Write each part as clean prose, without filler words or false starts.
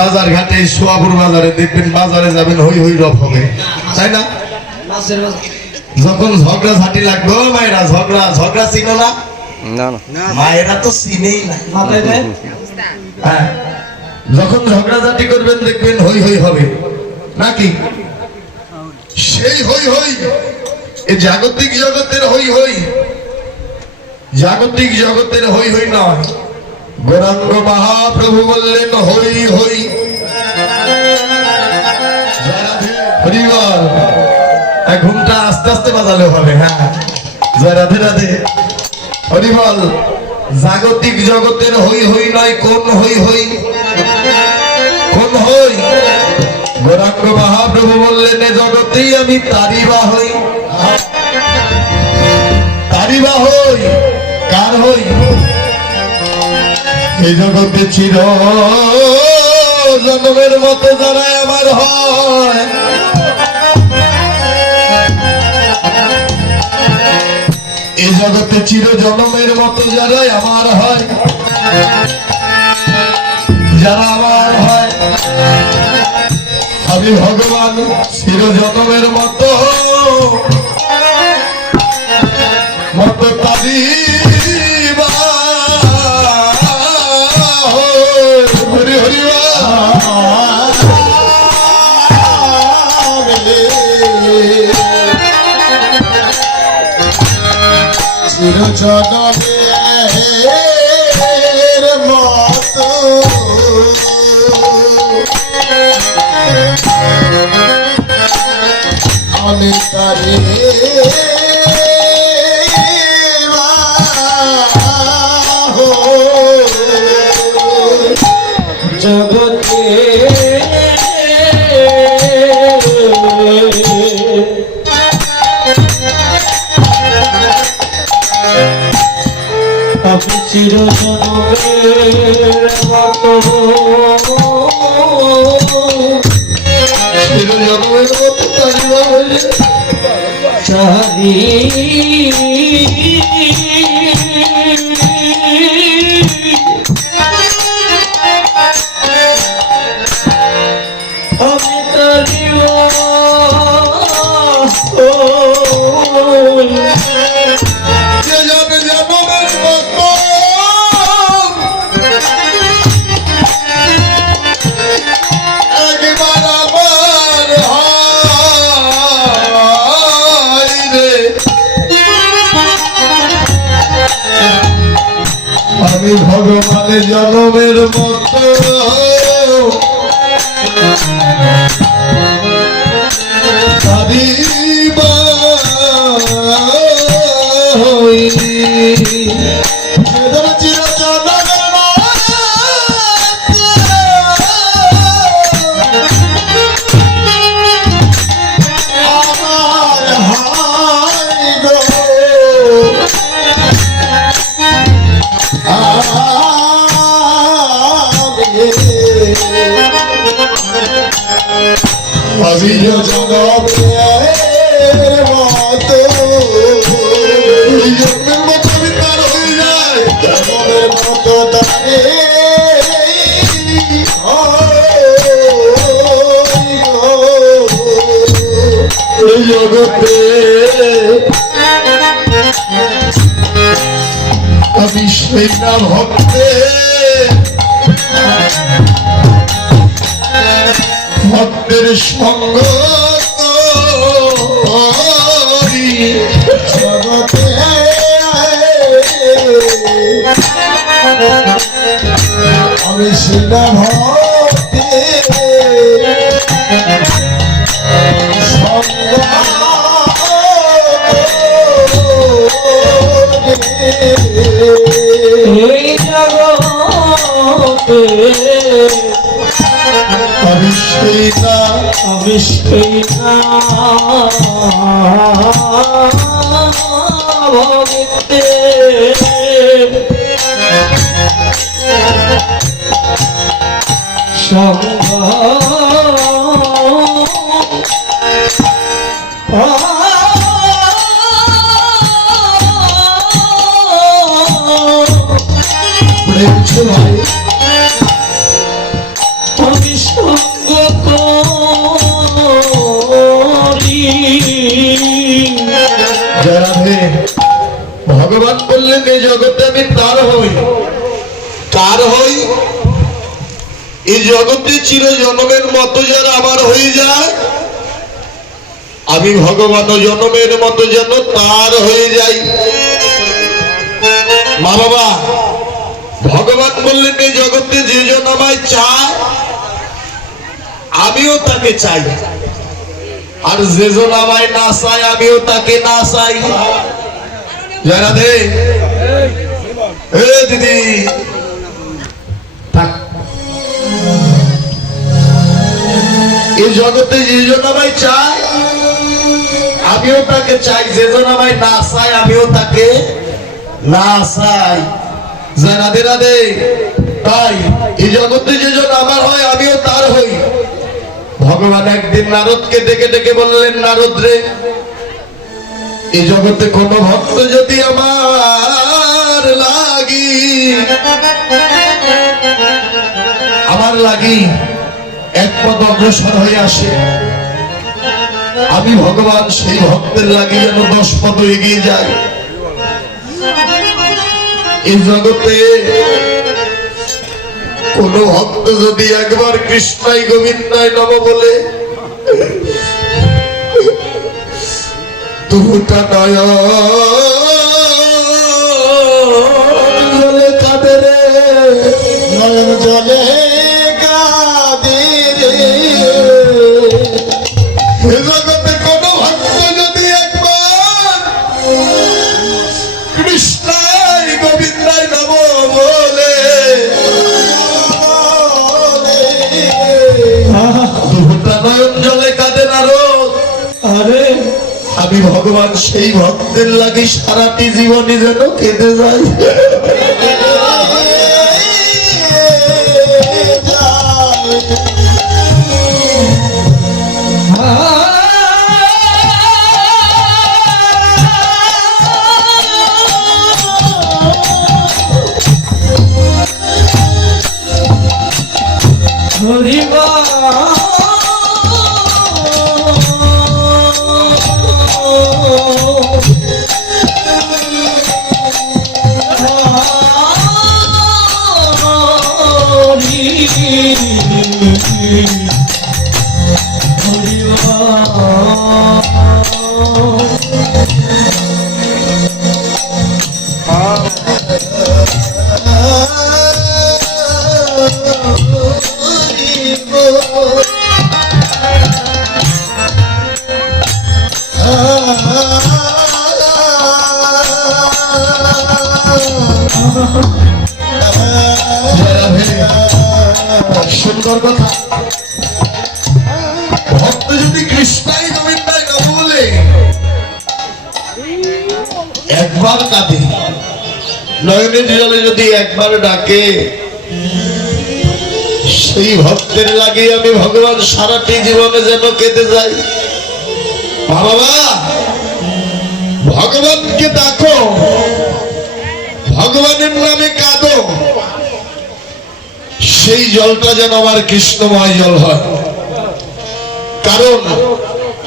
বাজার ঘাটে সোয়াপুর বাজারে দেখবেন, বাজারে যাবেন হই হই রব হবে, তাই না? যখন ঝগড়া ঝাঁটি লাগবে মায়েরা, ঝগড়া ঝগড়া চিনো না? মায়েরা তো চিনেই না। হ্যাঁ, যখন ঝগড়া ঝাঁটি করবেন দেখবেন হই হই হবে নাকি? সেই হই হই এই জাগতিক জগতের হই হই, জাগতিক জগতের হই হই নয়। গৌরাঙ্গ মহাপ্রভু বললেন হই হই। হরিবল, ঘুমটা আস্তে আস্তে বাজালে হবে। হ্যাঁ, জয় রাধে রাধে। হরিবল, জাগতিক জগতের হই হই নয়। কোন হই হই? কোন হই? গৌরাঙ্গ মহাপ্রভু বললেন জগতেই আমি তারিবা হই। তারিবা হই কার হই? এই জগতে চির জন্মের মতো যারা আমার হয়, এই জগতে চির জন্মের মতো যারা আমার হয়, যারা আমার হয়, আমি ভগবান চির জন্মের মতো মতো তারি জনমের মতো মনে তারে জগতে আমি চিরজনমের মতো চারি আমি তারিব আমি ভগবানের জন্মের মতো আমি জগতের মতো জন্মের মতো আমি তার হয়ে যায় জন্মের মতো তারে জগতে আমি সেই না ভক্তে ভক্তের সঙ্গ করি জগতে আমি সেনা ভক্তে সঙ্গ এই জগতে আমি সেই না ভক্তে সঙ্গ ভাই আমি সঙ্গ করি রাধে ভগবান বললেন এই জগতে আমি তার হই এই জগতে চির জন্মের মতো যারা আমার হয়ে যায় আমি ভগবান জন্মের মতো যেন তার হয়ে যাই। মা বাবা ভগবান বললেন এই জগতে যে জন আমায় চায় আমিও তাকে চাই, আর যে জন আমায় না চায় আমিও তাকে না চাই। যারা দে দিদি এই জগতে যে জন আমায় চায় আমিও তাকে চাই, যে জন আমায় না চায় আমিও তাকে না চাই। রাধে রাধে। তাই এই জগতে যে জন আমার হয় আমিও তার হই। ভগবান একদিন নারদকে ডেকে ডেকে বললেন, নারদ রে, এই জগতে কোন ভক্ত যদি আমার লাগি এক পদ অগ্রসর হয়ে আসে, আমি ভগবান সেই ভক্তের লাগি যেন 10 পদ এগিয়ে যাই। এই জগতে কোন ভক্ত যদি একবার কৃষ্ণাই গোবিন্দায় নম বলে দুটা জলে কাঁদে রে, নয়ন জলে কাঁদে রে। জগতে কোন ভক্ত আমি ভগবান সেই ভক্তের লাগি সারাটি জীবনে যেন কেঁদে যাই। হরিবা সুন্দর কথা। ভক্ত যদি কৃষ্ণাই গোবিন্দাই নম বলে একবার কাঁদে, নয়নের জলে যদি একবার ডাকে, সেই ভক্তের লাগে আমি ভগবান সারাটি জীবনে যেন কেঁদে যাই। বাবা ভগবানকে ডাকো, ভগবানের নামে কাঁদো, সেই জলটা যেন আমার কৃষ্ণময় জল হয়। কারণ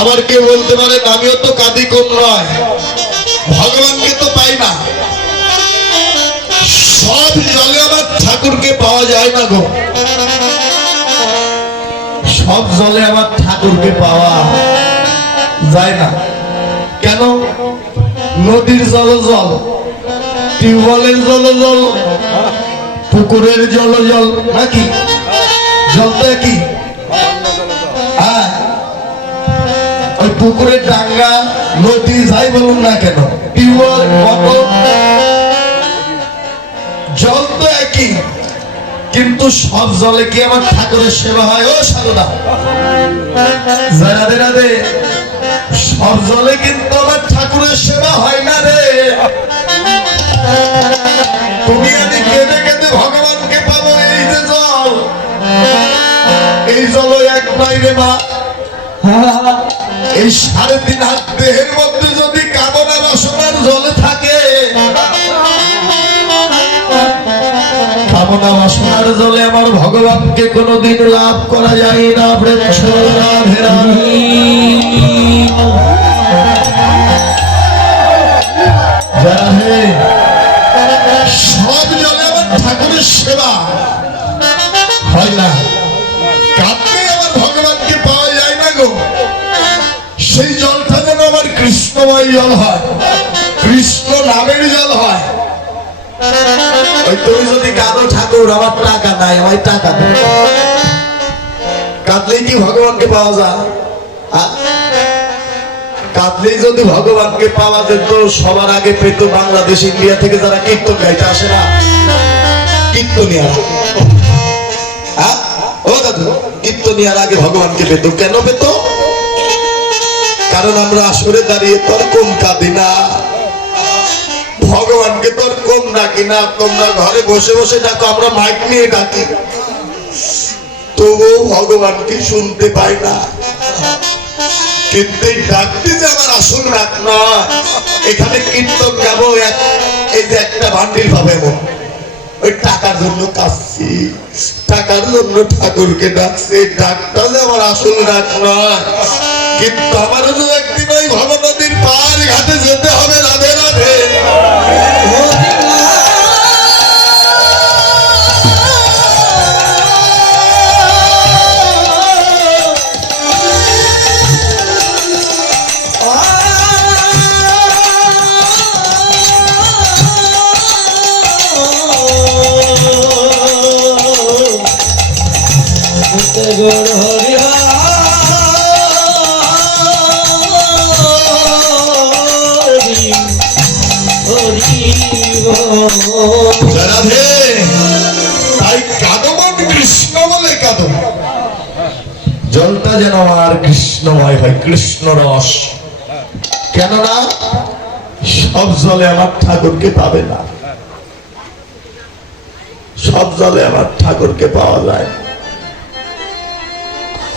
আবার কেউ বলতে পারেন আমিও তো কাঁদি কম নয়, ভগবানকে তো পাই না। সব জলে আমার ঠাকুরকে পাওয়া যায় না গো, সব জলে আমার ঠাকুরকে পাওয়া যায় না। কেন? নদীর জল জল, টিউবওয়েলের জল জল, পুকুরের জল জল, নাকি জল তো একই। হ্যাঁ, ওই পুকুরের ডাঙ্গা নদী যাই বলুন না কেন, টিউবওয়েল মটর জল তো একই, কিন্তু সব জলে কি আমার ঠাকুরের সেবা হয়? ও সারদা রাধে রাধে, সব জলে কিন্তু আমার ঠাকুরের সেবা হয় না রে। তুমি আমি কেঁদে কেঁদে ভগবানকে পাবো, এই যে জল, এই জল এক নয় রে মা। এই 3.5 হাত দেহের মধ্যে যদি কামনা বাসনার জলে থাকে, কামনা বাসনার জলে আমার ভগবানকে কোনোদিন লাভ করা যায় না। রাধে রাধে। রাধে। সব জলে আমার ঠাকুরের সেবা হয় না, কাঁদলে আমার ভগবানকে পাওয়া যায় না গো। সেই জলটা যেন আমার কৃষ্ণময় জল হয়, কৃষ্ণ নামের জল হয়। ওই তুমি যদি কাঁদো ঠাকুর আমার টাকা নাই, আমার টাকা দেয়, কাঁদলেই কি ভগবানকে পাওয়া যায়? কাঁদলেই যদি ভগবানকে পাওয়া যেত, সবার আগে পেত বাংলাদেশ ইন্ডিয়া থেকে যারা কীর্তন গাইতে আসে না, কীর্তনিয়া। ও দাদু, কীর্তনিয়ার আগে ভগবানকে পেত। কেন পেত? কারণ আমরা আসরে দাঁড়িয়ে তোর কম কাঁদি না, ভগবানকে তোর কম ডাকি না। তোমরা ঘরে বসে বসে ডাকো, আমরা মাইক নিয়ে ডাকি, তবুও ভগবানকে শুনতে পাই না। কিন্তু এই ডাকতে যে আমার আসল রাত নয়, এখানে কীর্তন গাবো, এই যে একটা বান্ডিল পাবে, ওই টাকার জন্য কাঁদছি, টাকার জন্য ঠাকুরকে ডাকছে। ডাকটা যে আমার আসল রাত নয়, কিন্তু আমারও যে একদিন ওই ভবনদীর পার ঘাটে যেতে হবে। রাধে রাধে। তাই কাঁদো মন কৃষ্ণ বলে কাঁদো, জলটা যেন আমার কৃষ্ণময় হয়, কৃষ্ণ রস। কেননা সব জলে আমার ঠাকুরকে পাবে না, সব জলে আমার ঠাকুরকে পাওয়া যায়।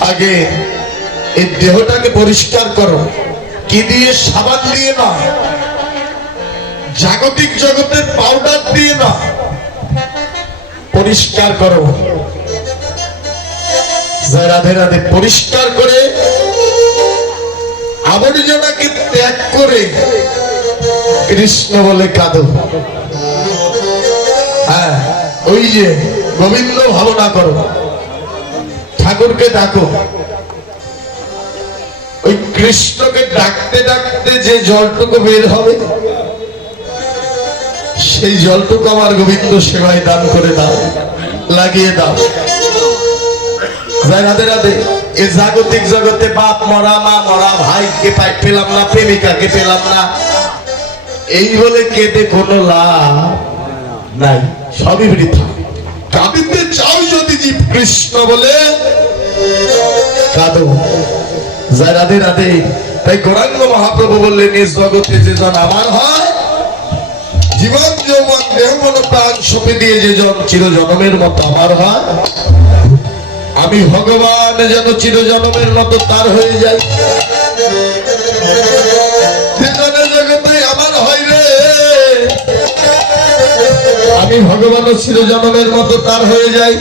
আগে এই দেহটাকে পরিষ্কার করো, কি দিয়ে? সাবান দিয়ে না, জাগতিক জগতের পাউডার দিয়ে না, পরিষ্কার করো। রাধে রাধে পরিষ্কার করে আবর্জনাকে ত্যাগ করে কৃষ্ণ বলে কাঁদো। হ্যাঁ, ওই যে গোবিন্দ ভাবনা করো, ঠাকুরকে ডাকো। ওই কৃষ্ণকে ডাকতে ডাকতে যে জলটুকু বের হবে, সেই জলটুকু আমার গোবিন্দ সেবায় দান করে দাও, লাগিয়ে দাও। রাধে রাধে। এ জাগতিক জগতে বাপ মরা, মা মরা, ভাইকে পেলাম না, প্রেমিকাকে পেলাম না, এই বলে কেঁদে কোনো লাভ নাই, সবই বৃথা। কাঁদিতে চাও যদি জীব কৃষ্ণ বলে কাঁদো। জয় রাধে রাধে। তাই গৌরাঙ্গ মহাপ্রভু বললেন, এই জগতে যে জন আমার হয়, জীবন যৌবন দেহ মন প্রাণ সঁপে দিয়ে যে জন চিরজনমের মতো আমার হয়, আমি ভগবান যেন চিরজনমের মতো তার হয়ে যাই। জগতে আমার হয় রে, আমি ভগবান চিরজনমের মতো তার হয়ে যাই।